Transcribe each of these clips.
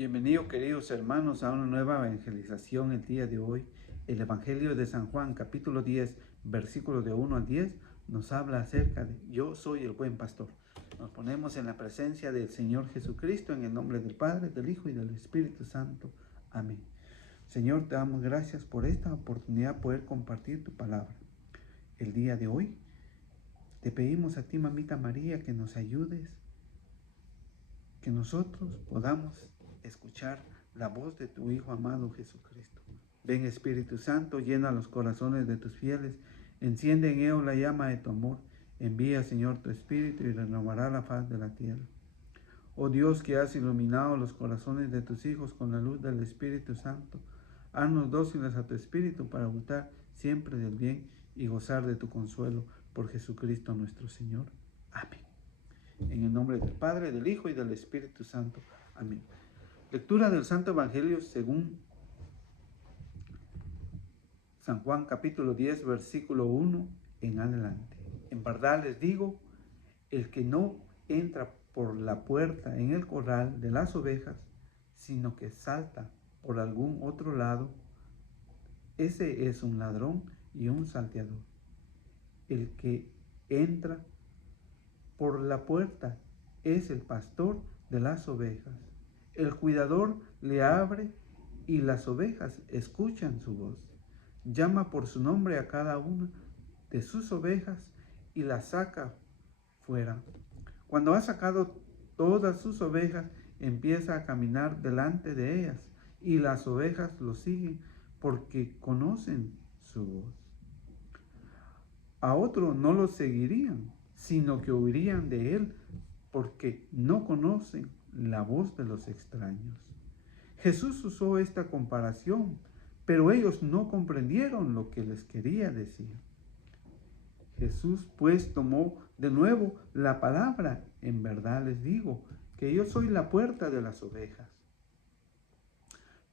Bienvenidos queridos hermanos a una nueva evangelización el día de hoy. El Evangelio de San Juan capítulo 10 versículos de 1 al 10 nos habla acerca de yo soy el buen pastor. Nos ponemos en la presencia del Señor Jesucristo en el nombre del Padre, del Hijo y del Espíritu Santo. Amén. Señor, te damos gracias por esta oportunidad de poder compartir tu palabra. El día de hoy te pedimos a ti, mamita María, que nos ayudes, que nosotros podamos escuchar la voz de tu Hijo amado Jesucristo. Ven Espíritu Santo, llena los corazones de tus fieles, enciende en ellos la llama de tu amor, envía Señor tu Espíritu y renovará la faz de la tierra. Oh Dios, que has iluminado los corazones de tus hijos con la luz del Espíritu Santo, haznos dóciles a tu Espíritu para gustar siempre del bien y gozar de tu consuelo por Jesucristo nuestro Señor. Amén. En el nombre del Padre, del Hijo y del Espíritu Santo. Amén. Lectura del Santo Evangelio según San Juan capítulo 10 versículo 1 en adelante. En verdad les digo, el que no entra por la puerta en el corral de las ovejas, sino que salta por algún otro lado, ese es un ladrón y un salteador. El que entra por la puerta es el pastor de las ovejas. El cuidador le abre y las ovejas escuchan su voz. Llama por su nombre a cada una de sus ovejas y las saca fuera. Cuando ha sacado todas sus ovejas, empieza a caminar delante de ellas y las ovejas lo siguen porque conocen su voz. A otro no lo seguirían, sino que huirían de él porque no conocen la voz de los extraños. Jesús usó esta comparación, pero ellos no comprendieron lo que les quería decir. Jesús pues tomó de nuevo la palabra. En verdad les digo que yo soy la puerta de las ovejas.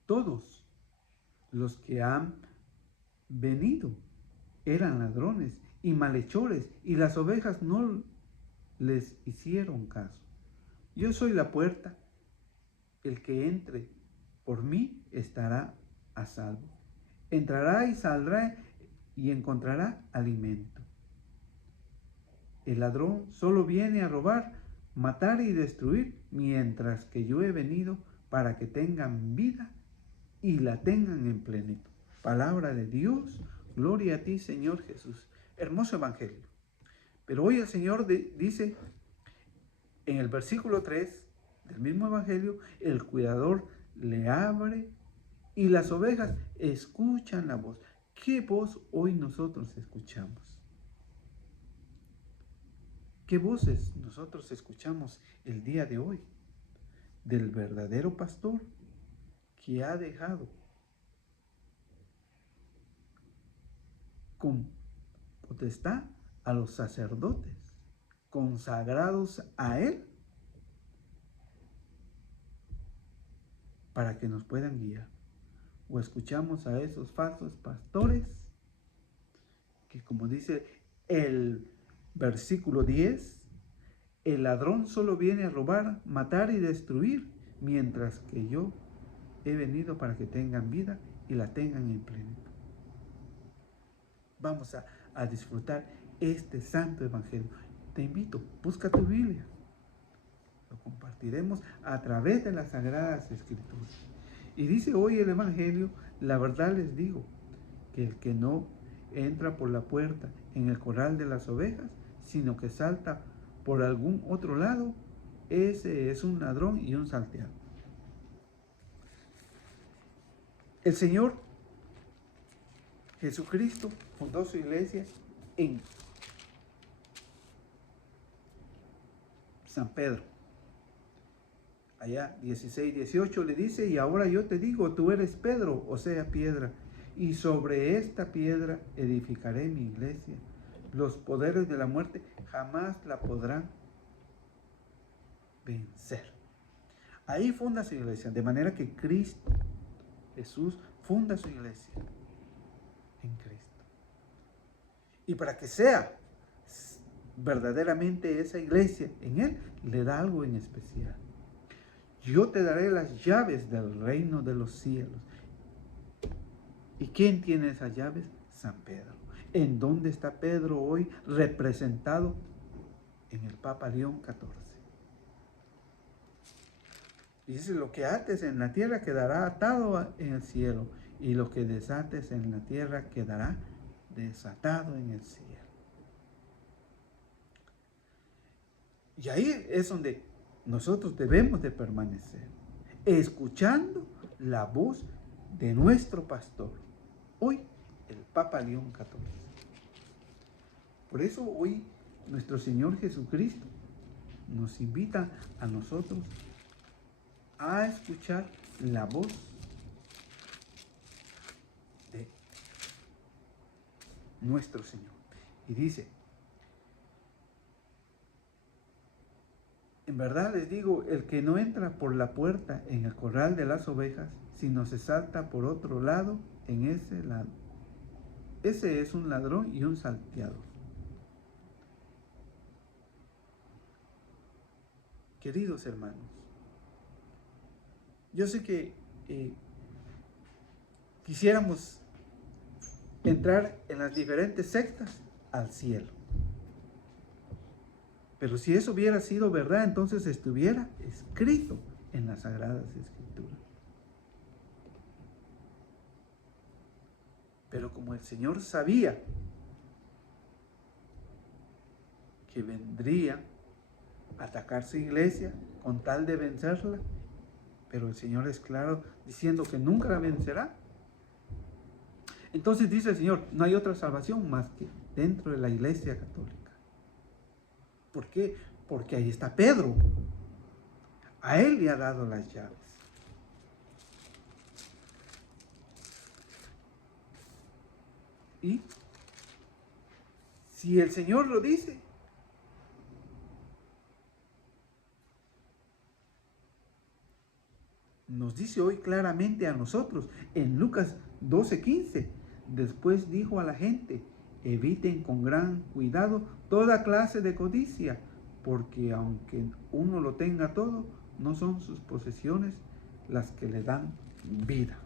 Todos los que han venido eran ladrones y malhechores, y las ovejas no les hicieron caso. Yo soy la puerta. El que entre por mí estará a salvo. Entrará y saldrá y encontrará alimento. El ladrón solo viene a robar, matar y destruir, mientras que yo he venido para que tengan vida y la tengan en plenitud. Palabra de Dios, gloria a ti, Señor Jesús. Hermoso evangelio. Pero hoy el Señor dice en el versículo 3 del mismo evangelio, el cuidador le abre y las ovejas escuchan la voz. ¿Qué voz hoy nosotros escuchamos? ¿Qué voces nosotros escuchamos el día de hoy? Del verdadero pastor que ha dejado con potestad a los sacerdotes consagrados a él para que nos puedan guiar. O escuchamos a esos falsos pastores que, como dice el versículo 10, el ladrón solo viene a robar, matar y destruir, mientras que yo he venido para que tengan vida y la tengan en plenitud. Vamos a disfrutar este santo evangelio. Te invito, busca tu Biblia. Lo compartiremos a través de las Sagradas Escrituras. Y dice hoy el evangelio, la verdad les digo, que el que no entra por la puerta en el corral de las ovejas, sino que salta por algún otro lado, ese es un ladrón y un salteador. El Señor Jesucristo fundó su iglesia en San Pedro. Allá 16, 18 le dice, y ahora yo te digo, tú eres Pedro, o sea, piedra, y sobre esta piedra edificaré mi iglesia. Los poderes de la muerte jamás la podrán vencer. Ahí funda su iglesia, de manera que Cristo, Jesús, funda su iglesia en Cristo. Y para que sea verdaderamente esa iglesia en Él, le da algo en especial. yo te daré las llaves del reino de los cielos. ¿Y quién tiene esas llaves? San Pedro. ¿En dónde está Pedro hoy representado? En el Papa León XIV. Dice, lo que ates en la tierra quedará atado en el cielo, y lo que desates en la tierra quedará desatado en el cielo. Y ahí es donde nosotros debemos de permanecer, escuchando la voz de nuestro pastor, hoy el Papa León XIV. Por eso hoy nuestro Señor Jesucristo nos invita a nosotros a escuchar la voz de nuestro Señor. Y dice, en verdad les digo, el que no entra por la puerta en el corral de las ovejas, sino se salta por otro lado, ese es un ladrón y un salteador. Queridos hermanos, yo sé que quisiéramos entrar en las diferentes sectas al cielo. Pero si eso hubiera sido verdad, entonces estuviera escrito en las Sagradas Escrituras. Pero como el Señor sabía que vendría a atacar su iglesia con tal de vencerla, pero el Señor es claro diciendo que nunca la vencerá. Entonces dice el Señor, no hay otra salvación más que dentro de la iglesia católica. ¿Por qué? Porque ahí está Pedro. A él le ha dado las llaves. Y si el Señor lo dice, nos dice hoy claramente a nosotros en Lucas 12:15. Después dijo a la gente, eviten con gran cuidado toda clase de codicia, porque aunque uno lo tenga todo, no son sus posesiones las que le dan vida.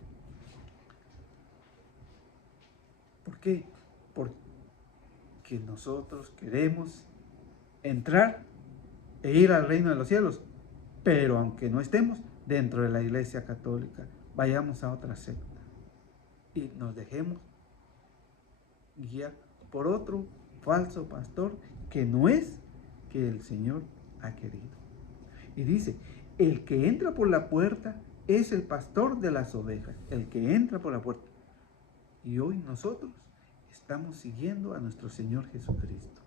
¿Por qué? Porque nosotros queremos entrar e ir al reino de los cielos, pero aunque no estemos dentro de la iglesia católica, vayamos a otra secta y nos dejemos guiar por otro falso pastor que no es que el Señor ha querido. Y dice, el que entra por la puerta es el pastor de las ovejas, el que entra por la puerta. Y hoy nosotros estamos siguiendo a nuestro Señor Jesucristo,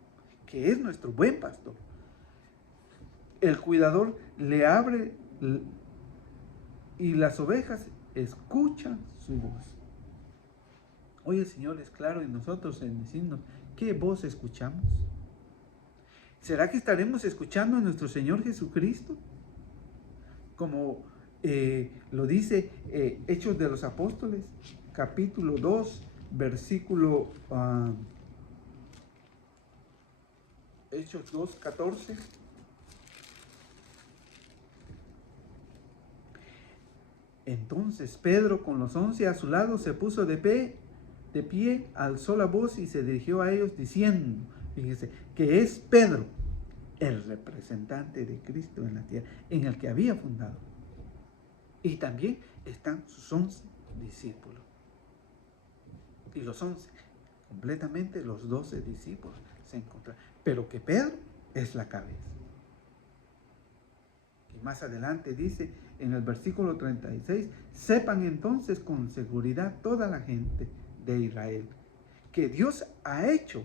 que es nuestro buen pastor. El cuidador le abre y las ovejas escuchan su voz. Hoy el Señor es claro en nosotros en decirnos, ¿qué voz escuchamos? ¿Será que estaremos escuchando a nuestro Señor Jesucristo? Como lo dice Hechos de los Apóstoles, capítulo 2, versículo Hechos 2:14. Entonces Pedro, con los 11 a su lado, se puso de pie, alzó la voz y se dirigió a ellos diciendo, fíjese, que es Pedro, el representante de Cristo en la tierra, en el que había fundado. Y también están sus 11 discípulos. Y los 11, completamente los 12 discípulos se encontraron. Pero que Pedro es la cabeza. Y más adelante dice en el versículo 36, sepan entonces con seguridad toda la gente de Israel que Dios ha hecho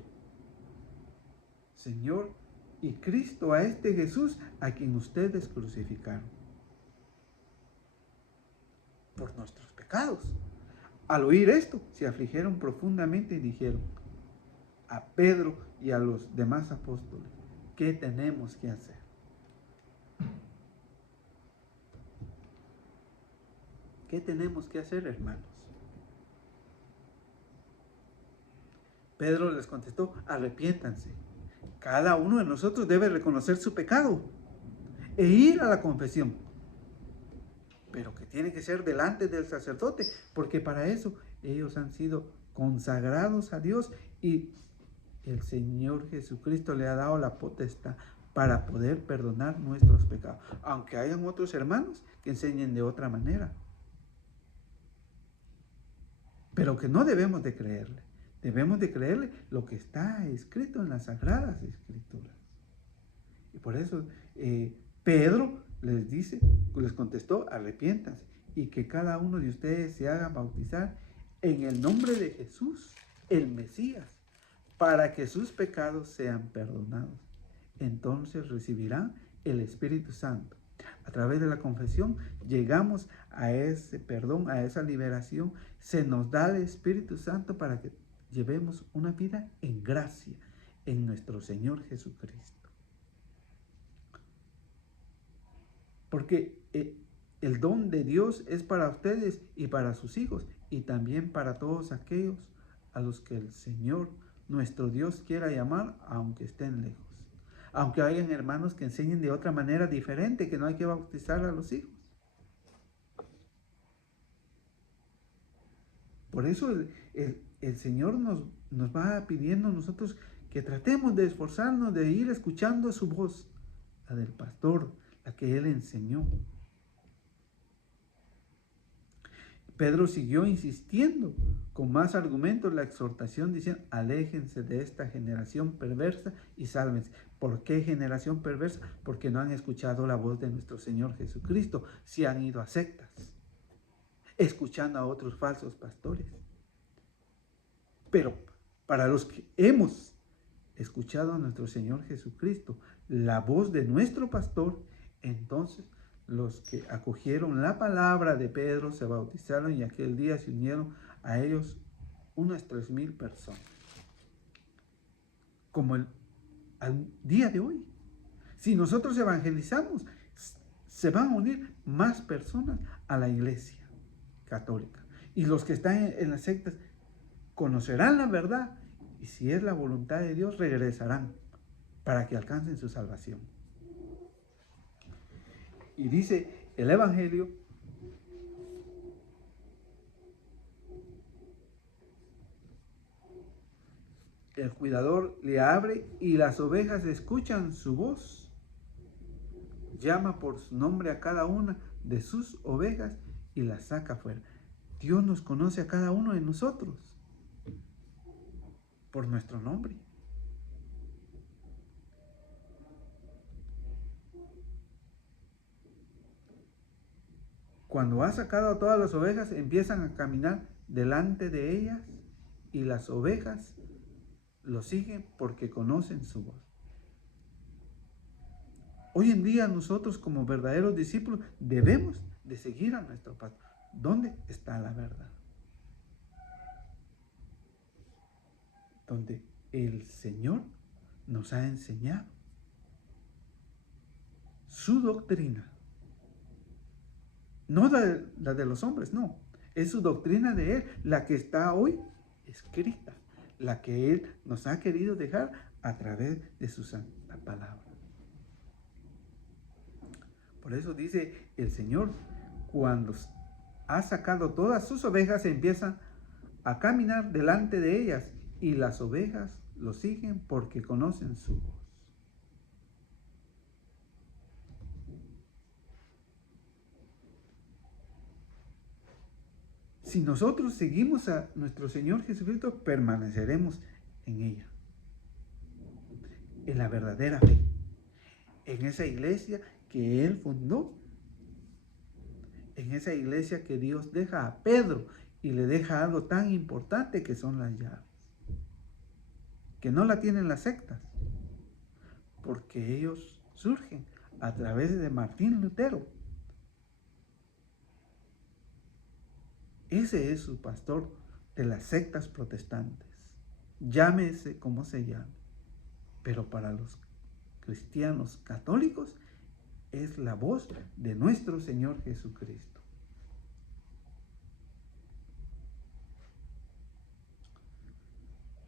Señor y Cristo a este Jesús a quien ustedes crucificaron por nuestros pecados. Al oír esto, se afligieron profundamente y dijeron a Pedro y a los demás apóstoles, ¿qué tenemos que hacer? ¿Qué tenemos que hacer, hermanos? Pedro les contestó, arrepiéntanse. Cada uno de nosotros debe reconocer su pecado e ir a la confesión. pero que tiene que ser delante del sacerdote, porque para eso ellos han sido consagrados a Dios y el Señor Jesucristo le ha dado la potestad para poder perdonar nuestros pecados, aunque hayan otros hermanos que enseñen de otra manera. Pero que no debemos de creerle. Debemos de creerle lo que está escrito en las Sagradas Escrituras. Y por eso Pedro les contestó, arrepiéntanse y que cada uno de ustedes se haga bautizar en el nombre de Jesús, el Mesías, para que sus pecados sean perdonados. Entonces recibirán el Espíritu Santo. A través de la confesión llegamos a ese perdón, a esa liberación. Se nos da el Espíritu Santo para que llevemos una vida en gracia en nuestro Señor Jesucristo. Porque el don de Dios es para ustedes y para sus hijos y también para todos aquellos a los que el Señor, nuestro Dios, quiera llamar, aunque estén lejos. Aunque hayan hermanos que enseñen de otra manera diferente, que no hay que bautizar a los hijos. Por eso el Señor nos va pidiendo a nosotros que tratemos de esforzarnos, de ir escuchando su voz, la del pastor, la que Él enseñó. Pedro siguió insistiendo con más argumentos la exhortación, diciendo, aléjense de esta generación perversa y sálvense. ¿Por qué generación perversa? Porque no han escuchado la voz de nuestro Señor Jesucristo, si han ido a sectas, escuchando a otros falsos pastores. Pero para los que hemos escuchado a nuestro Señor Jesucristo, la voz de nuestro pastor, entonces los que acogieron la palabra de Pedro se bautizaron y aquel día se unieron a ellos unas 3,000 personas. Como al día de hoy. Si nosotros evangelizamos, se van a unir más personas a la iglesia católica. Y los que están en las sectas conocerán la verdad y si es la voluntad de Dios regresarán para que alcancen su salvación. Y dice el Evangelio, el cuidador le abre y las ovejas escuchan su voz. Llama por su nombre a cada una de sus ovejas y las saca fuera. Dios nos conoce a cada uno de nosotros por nuestro nombre. Cuando ha sacado a todas las ovejas, empiezan a caminar delante de ellas y las ovejas lo siguen porque conocen su voz. Hoy en día nosotros como verdaderos discípulos debemos de seguir a nuestro pastor. ¿Dónde está la verdad? Donde el Señor nos ha enseñado su doctrina. No la de los hombres, no. Es su doctrina de Él, la que está hoy escrita, la que Él nos ha querido dejar a través de su santa palabra. Por eso dice el Señor, cuando ha sacado todas sus ovejas, empieza a caminar delante de ellas y las ovejas lo siguen porque conocen su voz. Si nosotros seguimos a nuestro Señor Jesucristo, permaneceremos en ella, en la verdadera fe, en esa iglesia que Él fundó, en esa iglesia que Dios deja a Pedro y le deja algo tan importante que son las llaves, que no la tienen las sectas, porque ellos surgen a través de Martín Lutero. Ese es su pastor de las sectas protestantes. Llámese como se llame. Pero para los cristianos católicos es la voz de nuestro Señor Jesucristo.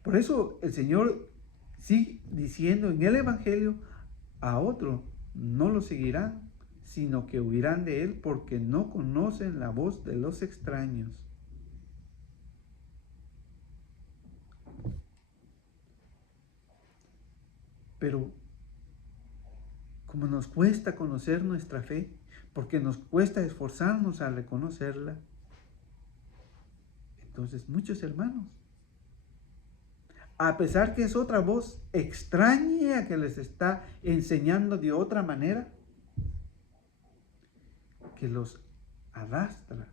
Por eso el Señor sigue diciendo en el Evangelio, a otro no lo seguirán sino que huirán de él porque no conocen la voz de los extraños. Pero como nos cuesta conocer nuestra fe, porque nos cuesta esforzarnos a reconocerla, entonces muchos hermanos, a pesar que es otra voz extraña que les está enseñando de otra manera, que los arrastra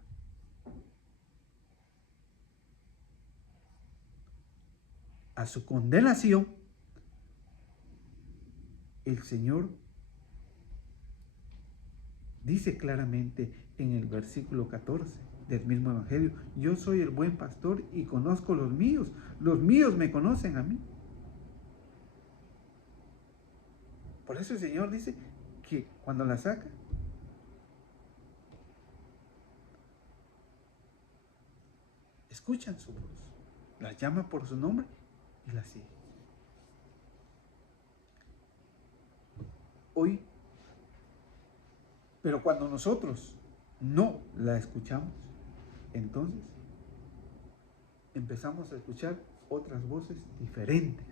a su condenación, el Señor dice claramente en el versículo 14 del mismo Evangelio: yo soy el buen pastor y conozco los míos me conocen a mí. Por eso el Señor dice que cuando la saca, escuchan su voz, las llama por su nombre y las sigue. Hoy, pero cuando nosotros no la escuchamos, entonces empezamos a escuchar otras voces diferentes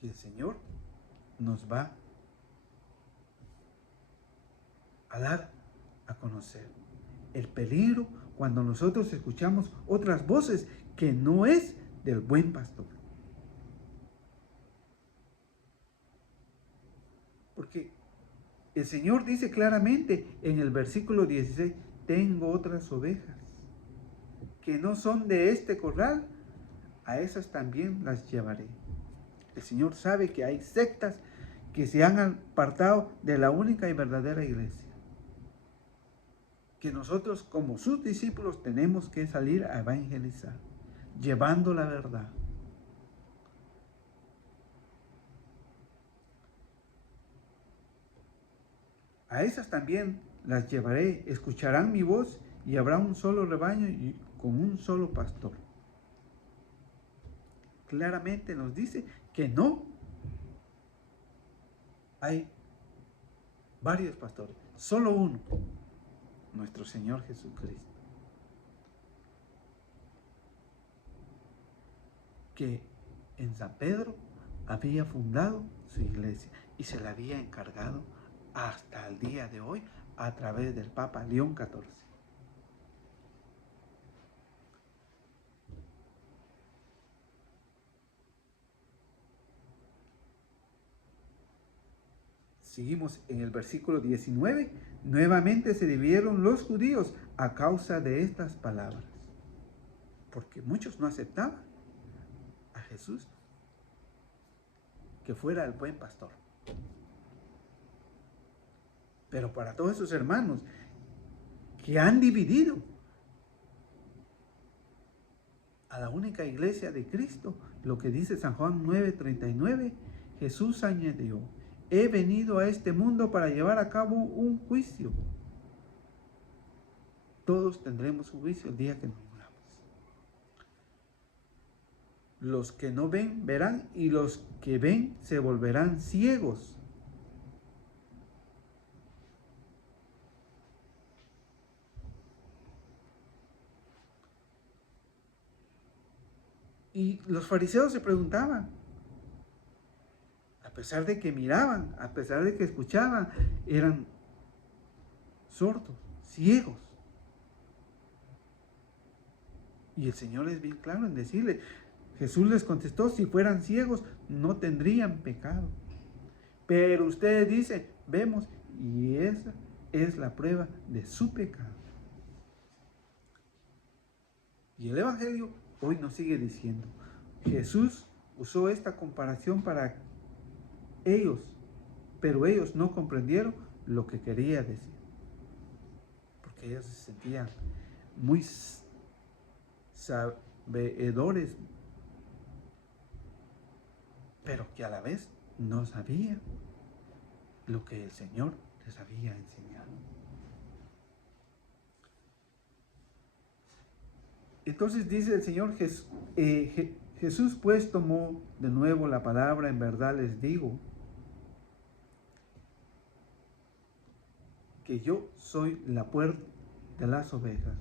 que el Señor nos va a dar a conocer. El peligro cuando nosotros escuchamos otras voces que no es del buen pastor. Porque el Señor dice claramente en el versículo 16: tengo otras ovejas que no son de este corral, a esas también las llevaré. El Señor sabe que hay sectas que se han apartado de la única y verdadera iglesia, que nosotros como sus discípulos tenemos que salir a evangelizar, llevando la verdad. A esas también las llevaré, escucharán mi voz y habrá un solo rebaño y con un solo pastor. Claramente nos dice que no hay varios pastores, solo uno, nuestro Señor Jesucristo, que en San Pedro había fundado su iglesia y se la había encargado hasta el día de hoy a través del Papa León XIV. Seguimos en el versículo 19. Nuevamente se dividieron los judíos a causa de estas palabras, porque muchos no aceptaban a Jesús que fuera el buen pastor. Pero para todos esos hermanos que han dividido a la única iglesia de Cristo, lo que dice San Juan 9:39, Jesús añadió: he venido a este mundo para llevar a cabo un juicio. Todos tendremos un juicio el día que nos muramos. Los que no ven, verán, y los que ven se volverán ciegos. Y los fariseos se preguntaban, a pesar de que miraban, a pesar de que escuchaban, eran sordos, ciegos. Y el Señor es bien claro en decirle, Jesús les contestó: si fueran ciegos no tendrían pecado. Pero ustedes dicen, vemos, y esa es la prueba de su pecado. Y el Evangelio hoy nos sigue diciendo, Jesús usó esta comparación para ellos, pero ellos no comprendieron lo que quería decir, porque ellos se sentían muy sabedores, pero que a la vez no sabían lo que el Señor les había enseñado. Entonces dice el Señor, Jesús pues tomó de nuevo la palabra: en verdad les digo, que yo soy la puerta de las ovejas.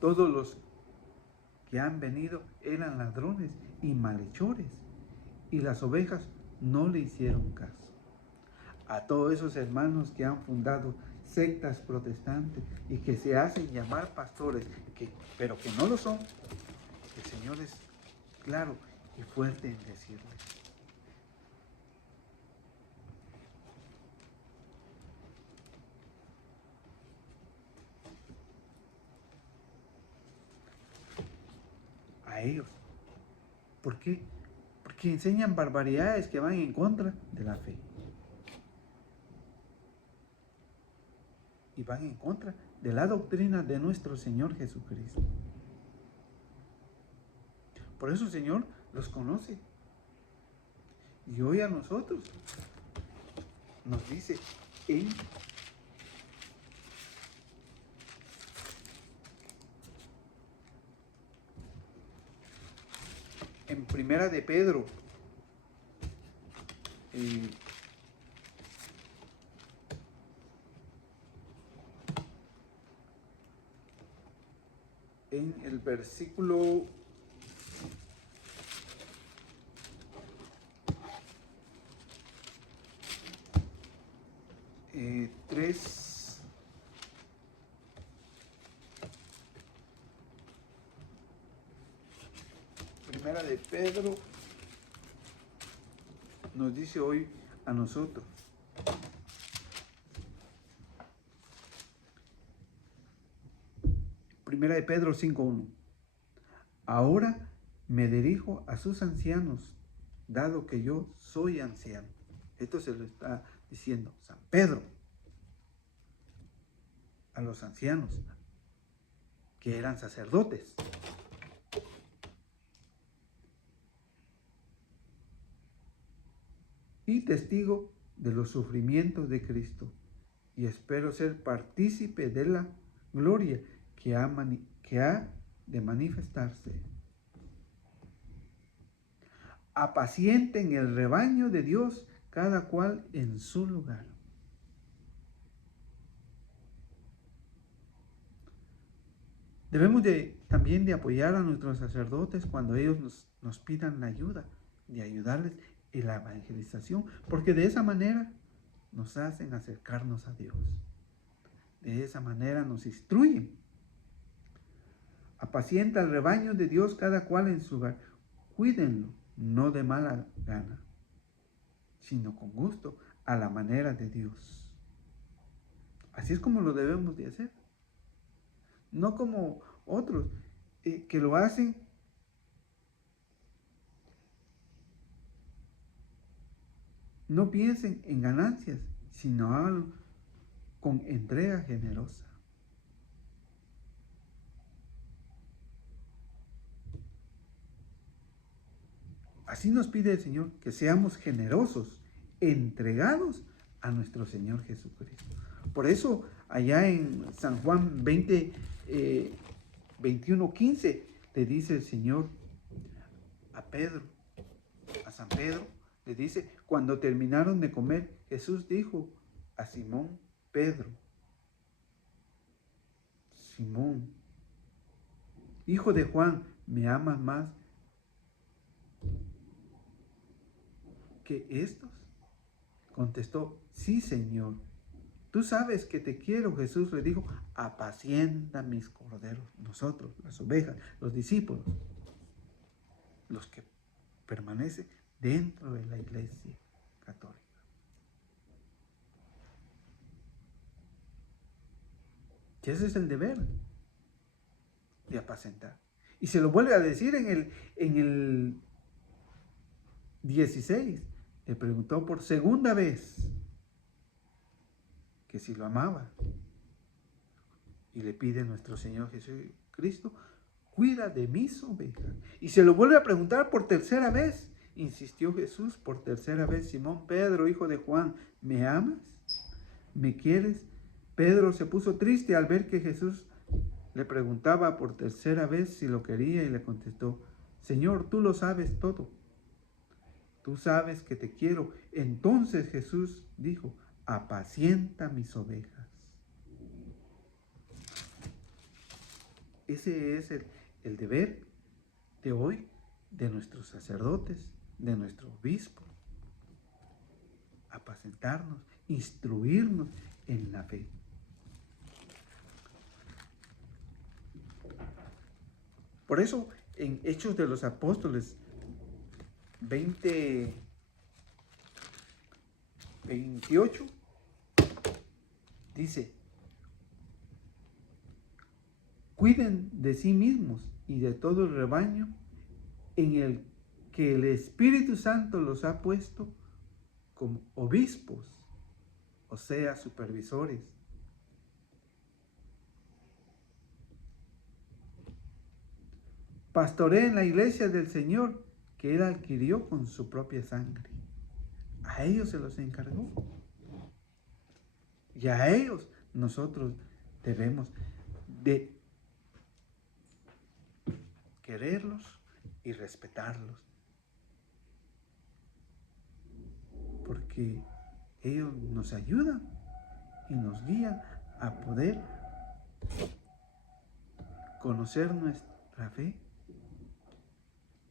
Todos los que han venido eran ladrones y malhechores, y las ovejas no le hicieron caso. A todos esos hermanos que han fundado sectas protestantes y que se hacen llamar pastores, pero que no lo son, el Señor es claro y fuerte en decirles: a ellos. ¿Por qué? Porque enseñan barbaridades que van en contra de la fe. Y van en contra de la doctrina de nuestro Señor Jesucristo. Por eso el Señor los conoce. Y hoy a nosotros nos dice en Primera de Pedro, en el versículo 3, Primera de Pedro nos dice hoy a nosotros: Primera de Pedro 5:1. Ahora me dirijo a sus ancianos, dado que yo soy anciano. Esto se lo está diciendo San Pedro a los ancianos que eran sacerdotes. Y testigo de los sufrimientos de Cristo, y espero ser partícipe de la gloria que ha de manifestarse. Apacienten el rebaño de Dios, cada cual en su lugar. Debemos también de apoyar a nuestros sacerdotes cuando ellos nos pidan la ayuda, de ayudarles en la evangelización, porque de esa manera nos hacen acercarnos a Dios. De esa manera nos instruyen. Apacienta el rebaño de Dios, cada cual en su lugar. Cuídenlo, no de mala gana, sino con gusto, a la manera de Dios. Así es como lo debemos de hacer. No como otros que lo hacen no piensen en ganancias, sino háganlo con entrega generosa. Así nos pide el Señor, que seamos generosos, entregados a nuestro Señor Jesucristo. Por eso, allá en San Juan 21:15, le dice el Señor a San Pedro, le dice: cuando terminaron de comer, Jesús dijo a Simón Pedro: Simón, hijo de Juan, ¿me amas más que estos? Contestó: sí, Señor, tú sabes que te quiero. Jesús le dijo: apacienta mis corderos. Nosotros, las ovejas, los discípulos, los que permanecen dentro de la Iglesia católica. Y ese es el deber de apacentar. Y se lo vuelve a decir en el 16. Le preguntó por segunda vez que si lo amaba. Y le pide a nuestro Señor Jesucristo: cuida de mis ovejas. Y se lo vuelve a preguntar por tercera vez. Insistió Jesús por tercera vez: Simón Pedro, hijo de Juan, ¿me amas? ¿Me quieres? Pedro se puso triste al ver que Jesús le preguntaba por tercera vez si lo quería, y le contestó: Señor, tú lo sabes todo. Tú sabes que te quiero. Entonces Jesús dijo: apacienta mis ovejas. Ese es el deber de hoy de nuestros sacerdotes, de nuestro obispo. Apacentarnos, instruirnos en la fe. Por eso, en Hechos de los Apóstoles 20:28 dice: cuiden de sí mismos y de todo el rebaño en el que el Espíritu Santo los ha puesto como obispos, o sea, supervisores. Pastoreen la iglesia del Señor que Él adquirió con su propia sangre. A ellos se los encargó. Y a ellos nosotros debemos de quererlos y respetarlos. Porque ellos nos ayudan y nos guían a poder conocer nuestra fe,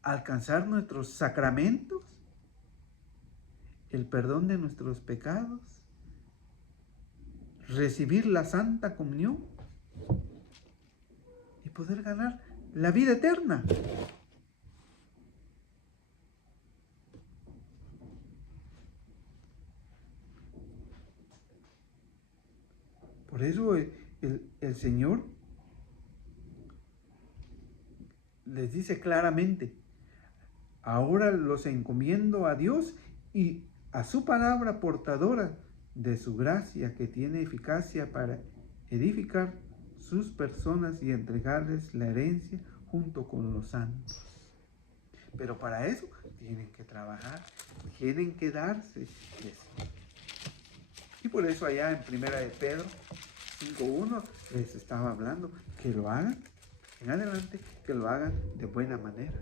alcanzar nuestros sacramentos, el perdón de nuestros pecados, recibir la Santa Comunión y poder ganar la vida eterna. Por eso el Señor les dice claramente: ahora los encomiendo a Dios y a su palabra portadora de su gracia, que tiene eficacia para edificar sus personas y entregarles la herencia junto con los santos. Pero para eso tienen que trabajar, tienen que darse eso. Y por eso allá en 1 de Pedro 5:1 les estaba hablando que lo hagan en adelante, que lo hagan de buena manera.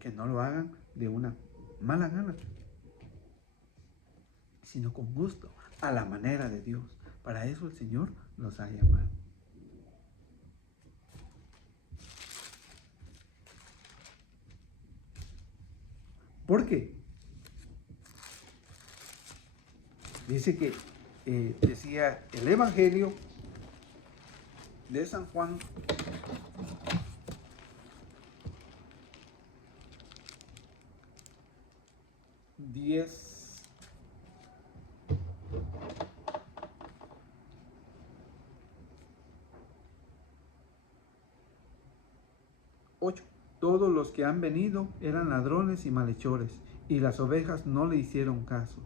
Que no lo hagan de una mala gana, sino con gusto, a la manera de Dios. Para eso el Señor los ha llamado. ¿Por qué? Dice que decía el Evangelio de San Juan 10:8. Todos los que han venido eran ladrones y malhechores, y las ovejas no le hicieron caso.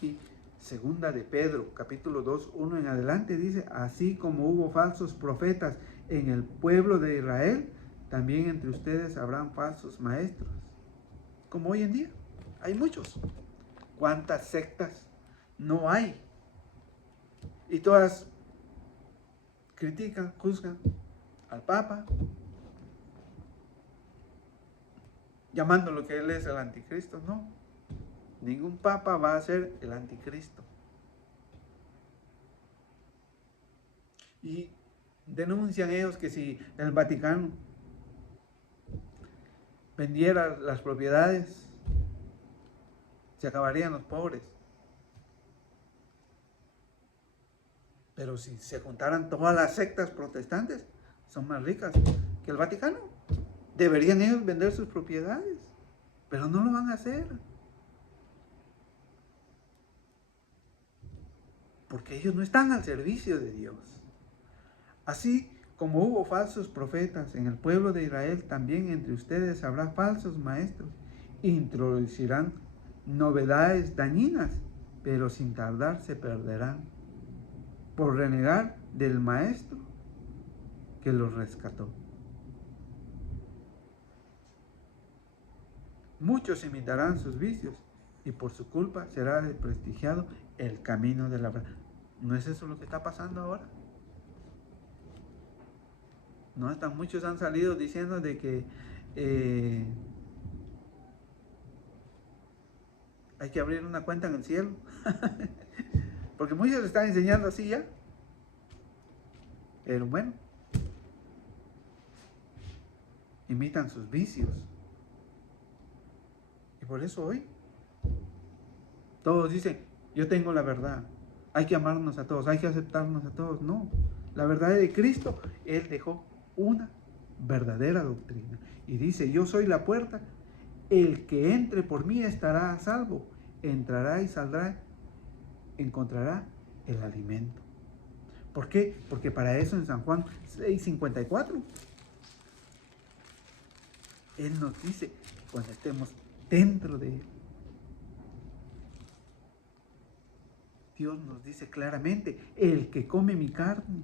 Y segunda de Pedro, capítulo 2:1 en adelante dice: así como hubo falsos profetas en el pueblo de Israel, también entre ustedes habrán falsos maestros. Como hoy en día, hay muchos. ¿Cuántas sectas no hay? Y todas critican, juzgan al Papa, llamándolo que él es el anticristo. No, ningún Papa va a ser el anticristo. Y denuncian ellos que si el Vaticano vendiera las propiedades, se acabarían los pobres. Pero si se juntaran todas las sectas protestantes, son más ricas que el Vaticano. Deberían ellos vender sus propiedades, pero no lo van a hacer. Porque ellos no están al servicio de Dios. Así como hubo falsos profetas en el pueblo de Israel, también entre ustedes habrá falsos maestros. Introducirán novedades dañinas, pero sin tardar se perderán por renegar del maestro que los rescató. Muchos imitarán sus vicios y por su culpa será desprestigiado el camino de la verdad. ¿No es eso lo que está pasando ahora? No, están muchos han salido diciendo de que hay que abrir una cuenta en el cielo. Porque muchos le están enseñando así ya. Pero bueno, imitan sus vicios. Y por eso hoy todos dicen, yo tengo la verdad. Hay que amarnos a todos, hay que aceptarnos a todos. No, la verdad de Cristo, Él dejó una verdadera doctrina. Y dice, yo soy la puerta, el que entre por mí estará a salvo. Entrará y saldrá, encontrará el alimento. ¿Por qué? Porque para eso en San Juan 6:54, Él nos dice, cuando estemos dentro de Él, Dios nos dice claramente, el que come mi carne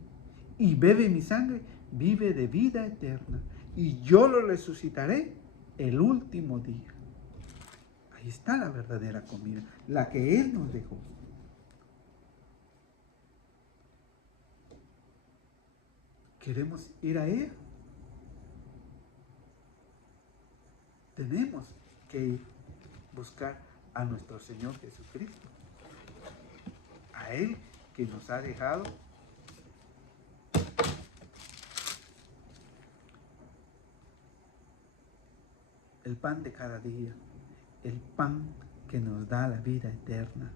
y bebe mi sangre, vive de vida eterna, y yo lo resucitaré el último día. Ahí está la verdadera comida, la que Él nos dejó. ¿Queremos ir a Él? Tenemos que ir buscar a nuestro Señor Jesucristo. A Él que nos ha dejado el pan de cada día, el pan que nos da la vida eterna.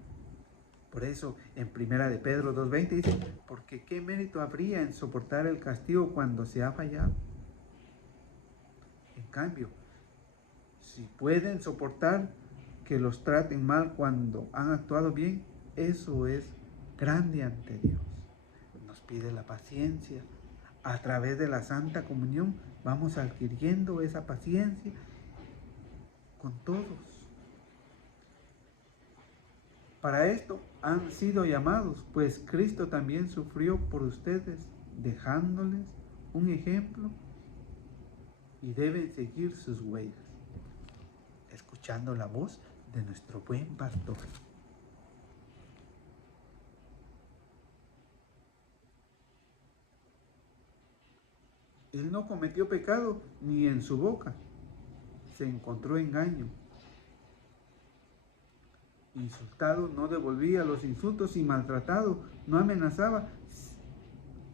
Por eso en 1 de Pedro 2:20 dice, porque qué mérito habría en soportar el castigo cuando se ha fallado. En cambio, si pueden soportar que los traten mal cuando han actuado bien, eso es grande ante Dios. Nos pide la paciencia. A través de la Santa Comunión vamos adquiriendo esa paciencia con todos. Para esto han sido llamados, pues Cristo también sufrió por ustedes, dejándoles un ejemplo, y deben seguir sus huellas, escuchando la voz de nuestro buen pastor. Él no cometió pecado ni en su boca se encontró engaño. Insultado no devolvía los insultos y maltratado no amenazaba,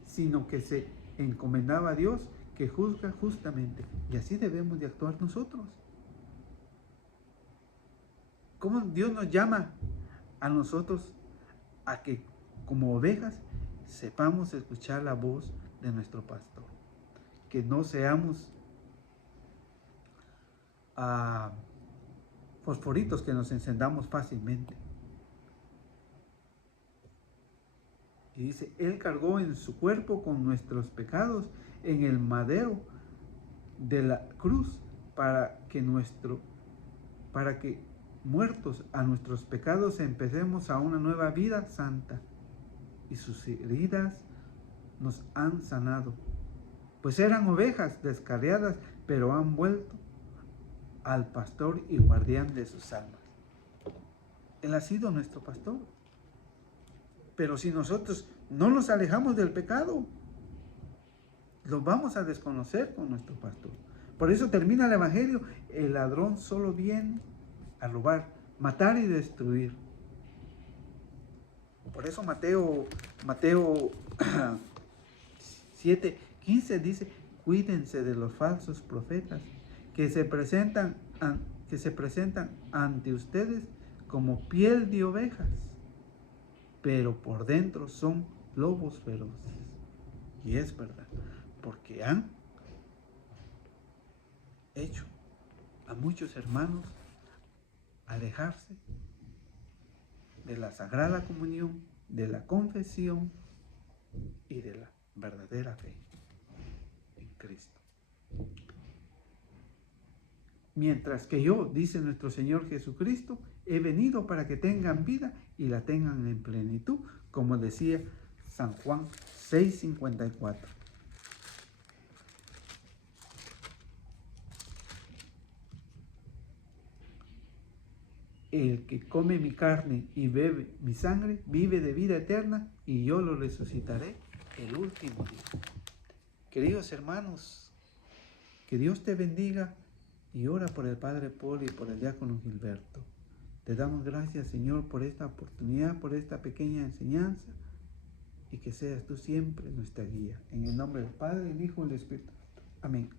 sino que se encomendaba a Dios que juzga justamente. Y así debemos de actuar nosotros. ¿Cómo Dios nos llama a nosotros a que como ovejas sepamos escuchar la voz de nuestro pastor? Que no seamos fosforitos que nos encendamos fácilmente. Y dice, Él cargó en su cuerpo con nuestros pecados en el madero de la cruz para que muertos a nuestros pecados empecemos a una nueva vida santa. Y sus heridas nos han sanado. Pues eran ovejas descarriadas, pero han vuelto al pastor y guardián de sus almas. Él ha sido nuestro pastor. Pero si nosotros no nos alejamos del pecado, lo vamos a desconocer con nuestro pastor. Por eso termina el Evangelio, el ladrón solo viene a robar, matar y destruir. Por eso Mateo 7:15 dice, cuídense de los falsos profetas que se presentan ante ustedes como piel de ovejas, pero por dentro son lobos feroces. Y es verdad, porque han hecho a muchos hermanos alejarse de la Sagrada Comunión, de la confesión y de la verdadera fe en Cristo. Mientras que yo, dice nuestro Señor Jesucristo, he venido para que tengan vida y la tengan en plenitud, como decía San Juan 6:54. El que come mi carne y bebe mi sangre, vive de vida eterna, y yo lo resucitaré el último día. Queridos hermanos, que Dios te bendiga, y ora por el Padre Paul y por el diácono Gilberto. Te damos gracias, Señor, por esta oportunidad, por esta pequeña enseñanza, y que seas tú siempre nuestra guía. En el nombre del Padre, del Hijo y del Espíritu Santo. Amén.